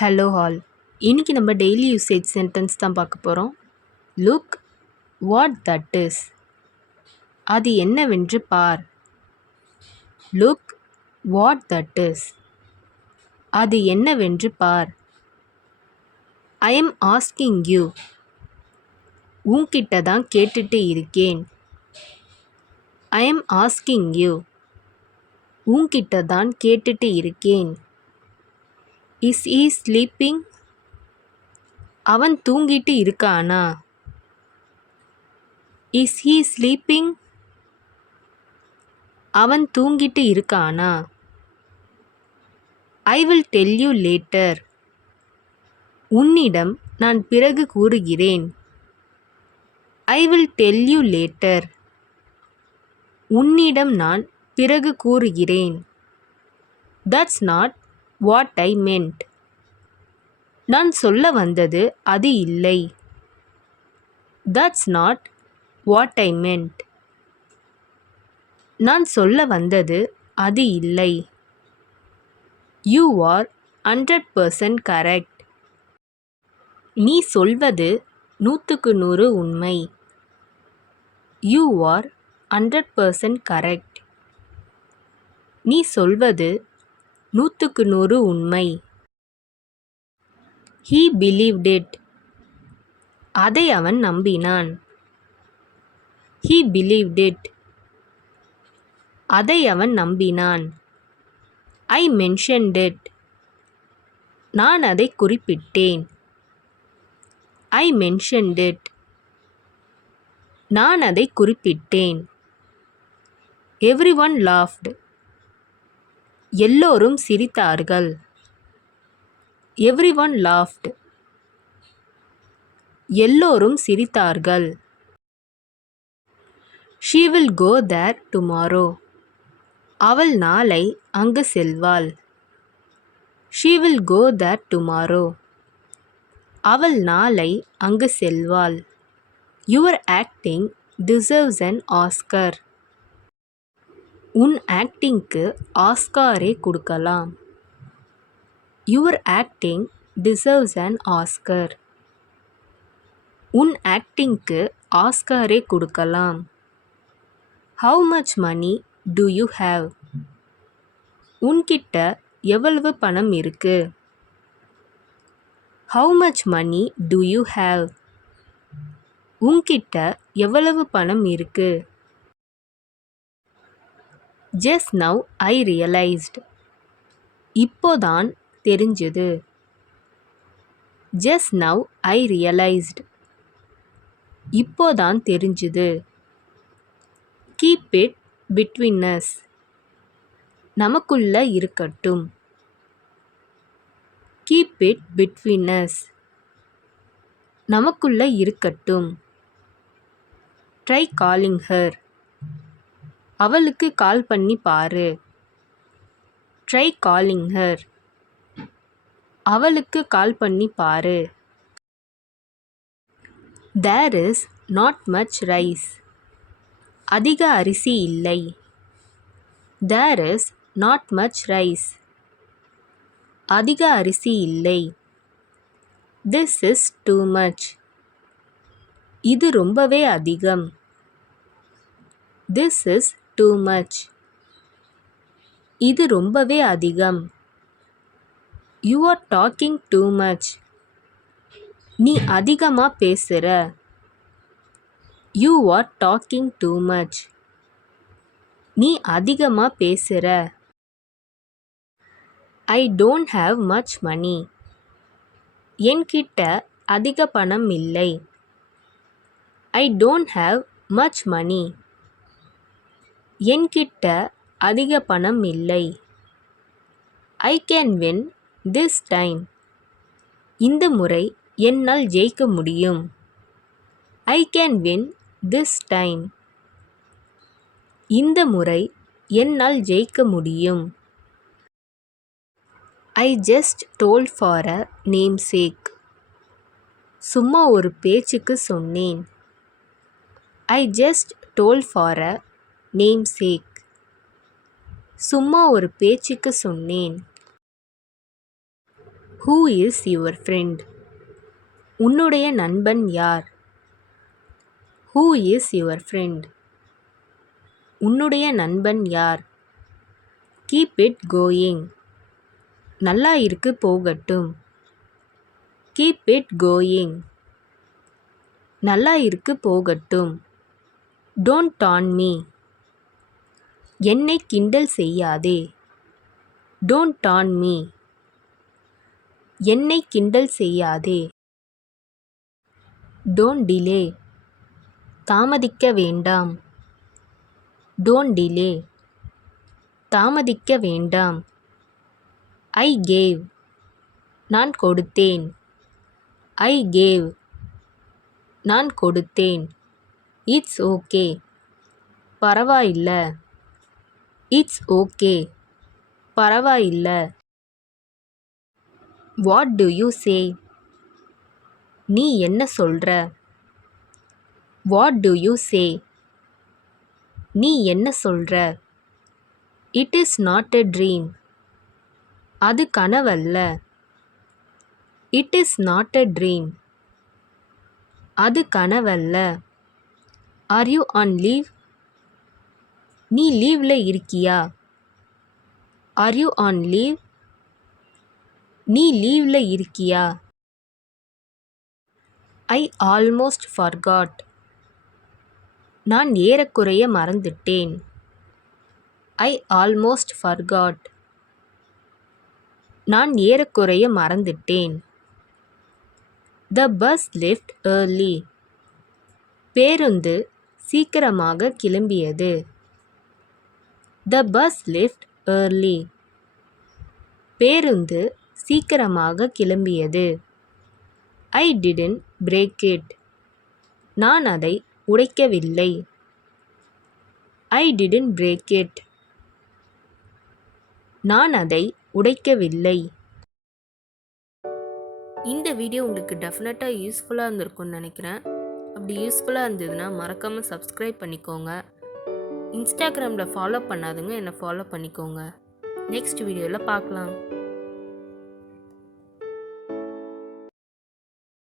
Hello all. இன்னைக்கு நம்ம daily usage sentence தான் பார்க்க போகிறோம். Look what that is. அது என்னவென்று பார். Look what that is. அது என்னவென்று பார். I am asking you. உன்கிட்ட தான் கேட்டுட்டு இருக்கேன். I am asking you. உன்கிட்ட தான் கேட்டுட்டு இருக்கேன். Is he sleeping. அவன் தூங்கிட்டு இருக்கானா. Is he sleeping. அவன் தூங்கிட்டு இருக்கானா. I will tell you later. உன்னிடம் நான் பிறகு கூறுகிறேன். I will tell you later. உன்னிடம் நான் பிறகு கூறுகிறேன். That's not what I meant. நான் சொல்ல வந்தது அது இல்லை. That's not what I meant. நான் சொல்ல வந்தது அது இல்லை. You are 100% correct. நீ சொல்வது 100% உண்மை. You are 100% correct. நீ சொல்வது 100% உண்மை. He believed it. அதை அவன் நம்பினான். He believed it. அதை அவன் நம்பினான். I mentioned it. நான் அதை குறிப்பிட்டேன். I mentioned it. நான் அதை குறிப்பிட்டேன். Everyone laughed. எல்லோரும் சிரித்தார்கள். Everyone laughed. எல்லோரும் சிரித்தார்கள். She will go there tomorrow. அவள் நாளை அங்கு செல்வாள். She will go there tomorrow. அவள் நாளை அங்கு செல்வாள். Your acting deserves an Oscar. உன் ஆக்டிங்க்கு ஆஸ்காரே கொடுக்கலாம். Your acting deserves an Oscar. உன் ஆக்டிங்க்கு ஆஸ்காரே கொடுக்கலாம். How much money do you have? உன்கிட்ட எவ்வளவு பணம் இருக்கு. How much money do you have? உன்கிட்ட எவ்வளவு பணம் இருக்கு. Just now I realized. இப்போதான் தெரிஞ்சது. Just now I realized. இப்போதான் தெரிஞ்சது. Keep it between us. நமக்குள்ள இருக்கட்டும். Keep it between us. நமக்குள்ள இருக்கட்டும். Try calling her. அவளுக்கு கால் பண்ணி பாரு. Try calling her. அவளுக்கு கால் பண்ணி பாரு. There is not much rice. அதிக அரிசி இல்லை. There is not much rice. அதிக அரிசி இல்லை. This is too much. இது ரொம்பவே அதிகம். This is too much. இது ரொம்பவே அதிகம். You are talking too much. நீ அதிகமா பேசுற. You are talking too much. நீ அதிகமா பேசுற. I don't have much money. என்கிட்ட அதிக பணம் இல்லை. I don't have much money. என்கிட்ட அதிக பணம் இல்லை. I can win this time. இந்த முறை என்னால் ஜெயிக்க முடியும். I can win this time. இந்த முறை என்னால் ஜெயிக்க முடியும். I just told for a namesake. சும்மா ஒரு பேச்சுக்கு சொன்னேன். I just told for a namesake. சும்மா ஒரு பேச்சுக்கு சொன்னேன். Who is your friend? உன்னுடைய நண்பன் யார்? Who is your friend? உன்னுடைய நண்பன் யார்? Keep it going. நல்லா இருக்கு போகட்டும். Keep it going. நல்லா இருக்கு போகட்டும். Don't taunt me. என்னை கிண்டல் செய்யாதே. Don't taunt me. என்னை கிண்டல் செய்யாதே. Don't delay. தாமதிக்க வேண்டாம். Don't delay. தாமதிக்க வேண்டாம். I gave. நான் கொடுத்தேன். I gave. நான் கொடுத்தேன். It's okay. பரவாயில்ல. It's okay. பரவாயில்ல. What do you say? நீ என்ன சொல்ற? What do you say? நீ என்ன சொல்ற? It is not a dream. அது கனவல்ல. It is not a dream. அது கனவல்ல. Are you on leave? நீ லீவ்ல இருக்கியா? Are you on leave? நீ லீவ்ல இருக்கியா? I almost forgot. நான் ஏறக்குறைய மறந்துட்டேன். I almost forgot. நான் ஏறக்குறைய மறந்துட்டேன். The bus left early. பேருந்து சீக்கிரமாக கிளம்பியது. The bus left early. பேருந்து சீக்கிரமாக கிளம்பியது. I didn't break it. நான் அதை உடைக்கவில்லை. I didn't break it. நான் அதை உடைக்கவில்லை. இந்த வீடியோ உங்களுக்கு டெஃபினட்டாக யூஸ்ஃபுல்லாக இருந்திருக்கும்னு நினைக்கிறேன். அப்படி யூஸ்ஃபுல்லாக இருந்ததுன்னா மறக்காமல் சப்ஸ்கிரைப் பண்ணிக்கோங்க. இன்ஸ்டாகிராமில் ஃபாலோ பண்ணாதுங்க என்னை ஃபாலோ பண்ணிக்கோங்க. நெக்ஸ்ட் வீடியோவில் பார்க்கலாம்.